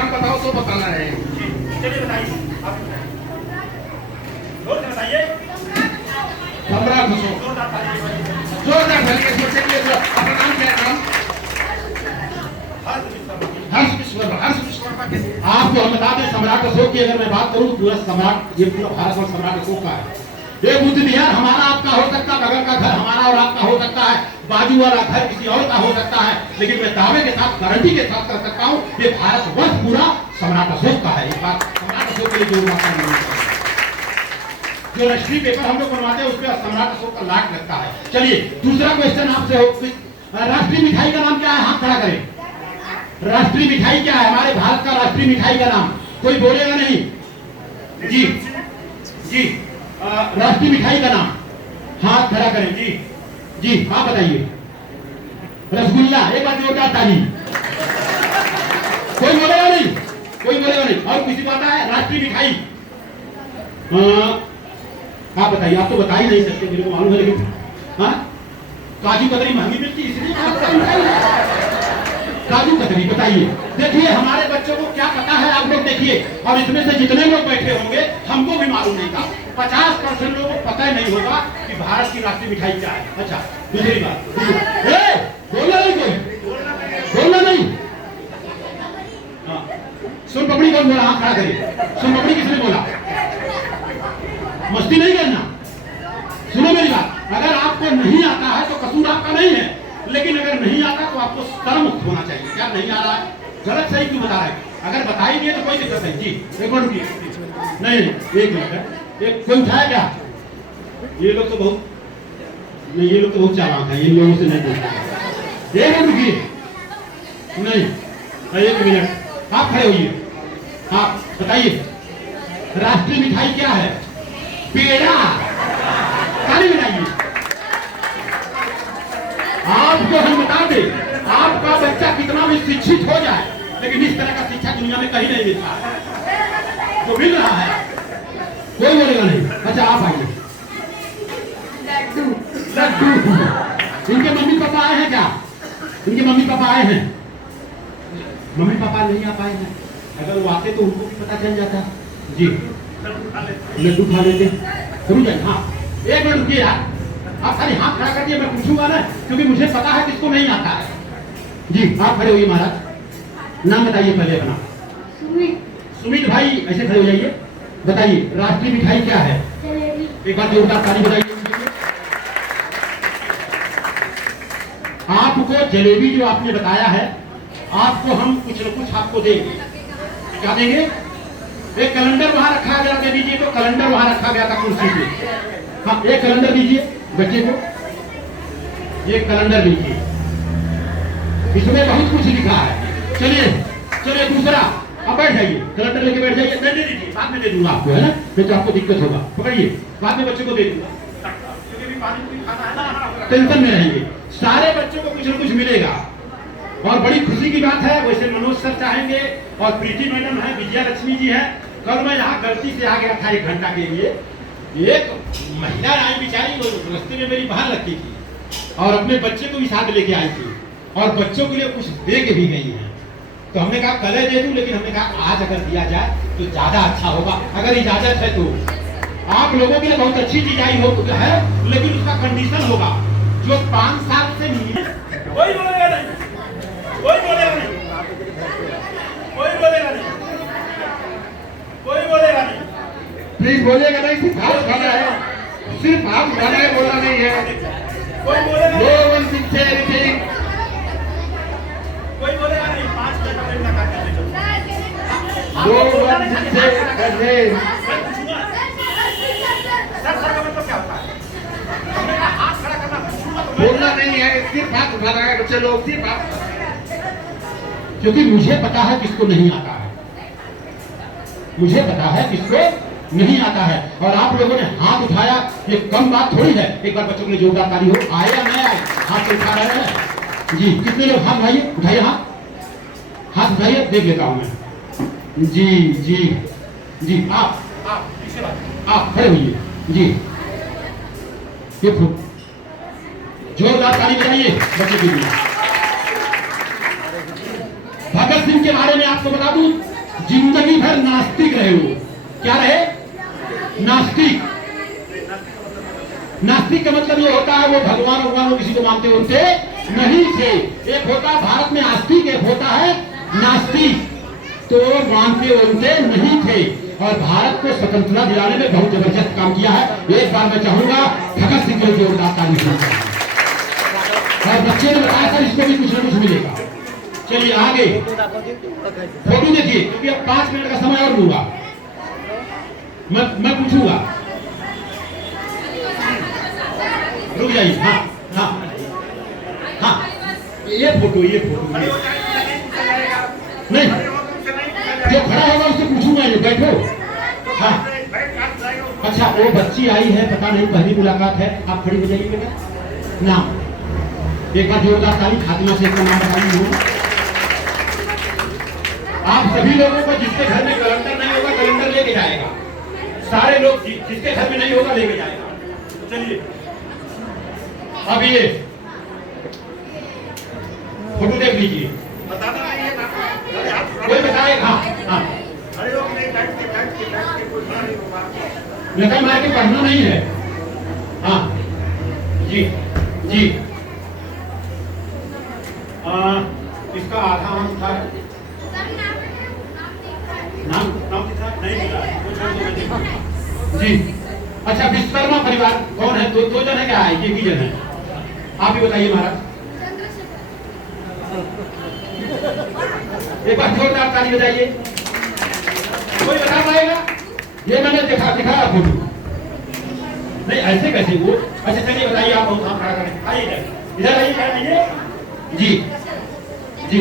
नाम बताओ तो बताना है। चलिए बताइए, आप बताइए। सम्राट अशोक। जोरदार तालियां सोचें कि अपना नाम क्या है? नाम हर्ष विश्वकर्मा। हर्ष विश्वकर्मा के आपको हम बता दें, सम्राट अशोक की अगर मैं बात करूं तो पूरा सम्राट, ये पूरा भारत और सम्राट अशोक का है। ये बुद्ध विहार हमारा आपका हो सकता है, बगल का घर हमारा और आपका हो सकता है, बाजू वाला घर किसी और का हो सकता है, लेकिन मैं दावे के साथ, गारंटी के साथ कर सकता हूँ ये भारतवर्ष पूरा सम्राट अशोक का है। इस बात सम्राट अशोक के लिए जो बात जो राष्ट्रीय पेपर हम लोग बनवाते हैं उस पर सम्राट अशोक का लाट लगता है। चलिए दूसरा क्वेश्चन आपसे हो, राष्ट्रीय मिठाई का नाम क्या है? हाथ खड़ा करें। राष्ट्रीय मिठाई क्या है? हमारे भारत का राष्ट्रीय मिठाई का नाम कोई बोलेगा नहीं? जी जी, राष्ट्रीय मिठाई का नाम हाथ खड़ा करें। जी जी, हाँ बताइए। रसगुल्ला। एक बार जोरदार ताली। कोई बोलेगा नहीं? कोई बोलेगा नहीं? और किसी को आता है राष्ट्रीय मिठाई? आप बताइए। आप तो बता ही नहीं सकते, मेरे को मालूम है, लेकिन हाँ, काजू कतरी महंगी मिलती है इसलिए काजू कतरी। बताइए। देखिए हमारे बच्चों को क्या पता है, आप लोग देखिए, और इसमें से जितने लोग बैठे होंगे हमको भी मालूम नहीं था, 50% लोगों को पता ही नहीं होगा कि भारत की राष्ट्रीय मिठाई क्या है। अच्छा, दूसरी बात, बोलना नहीं, कोई बोलना नहीं। हाँ, सुन पपड़ी कौन बोला? हाथ खड़ा करिए। सुन पपड़ी किसने बोला? मस्ती नहीं करना। सुनो मेरी बात, अगर आपको नहीं आता है तो कसूर आपका नहीं है, लेकिन अगर नहीं आता तो आपको शर्म मुक्त होना चाहिए। क्या नहीं आ रहा है? गलत सही क्यों बता रहे हैं? अगर बता ही दिए तो कोई दिक्कत नहीं। जी एक मिनट रुकिए। नहीं एक मिनट है, एक कोई उठाया क्या? ये लोग तो बहुत, ये लोग तो बहुत चालाक है, इन लोगों से नहीं पूछते। एक मिनट रुकिए। नहीं एक मिनट, आप खड़े होइए। आप बताइए राष्ट्रीय मिठाई क्या है? पेड़ा। ताली बजाइए। आपको हम बता दें, आपका बच्चा कितना भी शिक्षित हो जाए, लेकिन इस तरह का शिक्षा दुनिया में कहीं नहीं मिलता है। जो मिल रहा है कोई बोलेगा नहीं। अच्छा आप आइए। लड्डू। इनके मम्मी पापा आए हैं क्या? इनके मम्मी पापा आए हैं? मम्मी पापा नहीं आ पाए हैं, अगर वो आते तो उनको भी पता चल जाता। जी लड्डू खा लेते। समझ जाए। हाँ एक मिनट रुकिए यार, आप खाली हाथ खड़ा कर दिए, मैं पूछूंगा ना, क्योंकि मुझे पता है किसको नहीं आता है। जी आप खड़े होइए महाराज, नाम बताइए पहले अपना। सुमित भाई ऐसे खड़े हो जाइए। बताइए राष्ट्रीय मिठाई क्या है? एक बार जोरदार ताली बजाइए। आपको जलेबी जो आपने बताया है, आपको हम कुछ न कुछ आपको देंगे। क्या देंगे? एक कैलेंडर वहां रखा गया, दे दीजिए। तो कैलेंडर वहां रखा गया था कुर्सी पे। हाँ एक कैलेंडर दीजिए बच्चे को, एक कैलेंडर दीजिए, इसमें बहुत कुछ लिखा है। चलिए चलिए दूसरा, अब बैठ जाइए, कैलेंडर लेके बैठ जाइए। नहीं दीजिए, बाद में दे दूंगा आपको, है ना, फिर तो आपको दिक्कत होगा। पकड़िए, बाद में बच्चे को दे दूंगा, क्योंकि अभी पानी पूरी खाना है ना, टेंशन में रहेंगे। सारे बच्चों को कुछ न कुछ मिलेगा और बड़ी खुशी की बात है। वैसे मनोज सर चाहेंगे और प्रीति मैडम है, विजया लक्ष्मी जी है। कल मैं यहाँ गलती से आ गया था 1 घंटा के लिए, एक महिला आई बेचारी, रास्ते में मेरी बहन लगती थी और अपने बच्चे को भी साथ लेके आई थी और बच्चों के लिए कुछ दे के भी गई है। तो हमने कहा कल दे दूं, लेकिन हमने कहा आज अगर दिया जाए तो ज्यादा अच्छा होगा, अगर इजाजत है तो। आप लोगों के लिए बहुत अच्छी चीज आई हो है, लेकिन उसका कंडीशन होगा जो 5 साल से कोई बोलेगा नहीं, कोई बोलेगा नहीं, कोई बोलेगा नहीं, कोई बोलेगा नहीं। प्लीज बोलिएगा नहीं, सिर्फ हाथ उठाना है, सिर्फ हाथ उठाना है, बोलना नहीं है। कोई बोलेगा No one will say anything. कोई बोलेगा नहीं। 5 मिनट का वेट करते हैं। No one will say anything. Sir का मतलब क्या होता है? हमने कहा हाथ खड़ा करना, पूछूंगा तो बोलना नहीं है, सिर्फ हाथ उठाना है बच्चे लोग, सिर्फ हाथ। क्योंकि मुझे पता है किसको नहीं आता है, मुझे पता है किसको नहीं आता है। और आप लोगों ने हाथ उठाया, ये कम बात थोड़ी है। एक बार बच्चों के लिए जोरदार ताली हो। आए या नहीं आए, हाथ से उठा रहे हैं। जी कितने लोग हाथ उठाइए, उठाइए हाथ, हाथ उठाइए, देख लेता हूं मैं। जी जी जी, आप खड़े होइए। जी ये जोरदार ताली बजाइए बच्चे के लिए। भगत सिंह के बारे में आपको बता दूं, खर नास्तिक रहे वो। क्या रहे? नास्तिक। नास्तिक का मतलब ये होता है वो भगवान भगवान किसी को मानते होते नहीं थे। एक होता है भारत में आस्तिक, एक होता है नास्तिक। तो मानते उनते नहीं थे और भारत को स्वतंत्रता दिलाने में बहुत जबरदस्त काम किया है। एक बार मैं चाहूंगा भगत सिंह को जोरदार ताली दें। और बच्चे ने बताया सर इसको भी कुछ न कुछ मिलेगा। चलिए आगे फोटो देखिए, क्योंकि अब 5 मिनट का समय और लूंगा। मैं पूछूंगा, रुक जाइए। हाँ हाँ हाँ, ये फोटो नहीं, जो खड़ा होगा उससे पूछूंगा। ये बैठो। हाँ अच्छा, वो बच्ची आई है, पता नहीं पहली मुलाकात है। आप खड़ी हो जाइए बेटा। नाम एक बार जोरदार ताली। फातिमा शेख का नाम बताइए। आप सभी लोगों को जिसके घर में कैलेंडर नहीं होगा कैलेंडर लेके जाएगा। सारे लोग जिसके घर में नहीं होगा लेके जाएगा। चलिए अब ये फोटो देख लीजिए। बताना नहीं है ना, कोई बताएगा? हाँ अरे लोग नहीं बैठ के कुछ नहीं होगा। लता मार के पढ़ना नहीं है। हाँ जी जी। इसका आधा आंसर था। नाम नहीं मिला जी। अच्छा, विश्वकर्मा परिवार कौन है? दो जन है क्या? है एक ही जन है। आप ही बताइए महाराज। एक बार जोरदार ताली बजाइए। कोई बता पाएगा? ये मैंने दिखाया फोटो। नहीं ऐसे कैसे वो? अच्छा चलिए बताइए आप। खड़ा करें, आइए इधर आइए जी जी।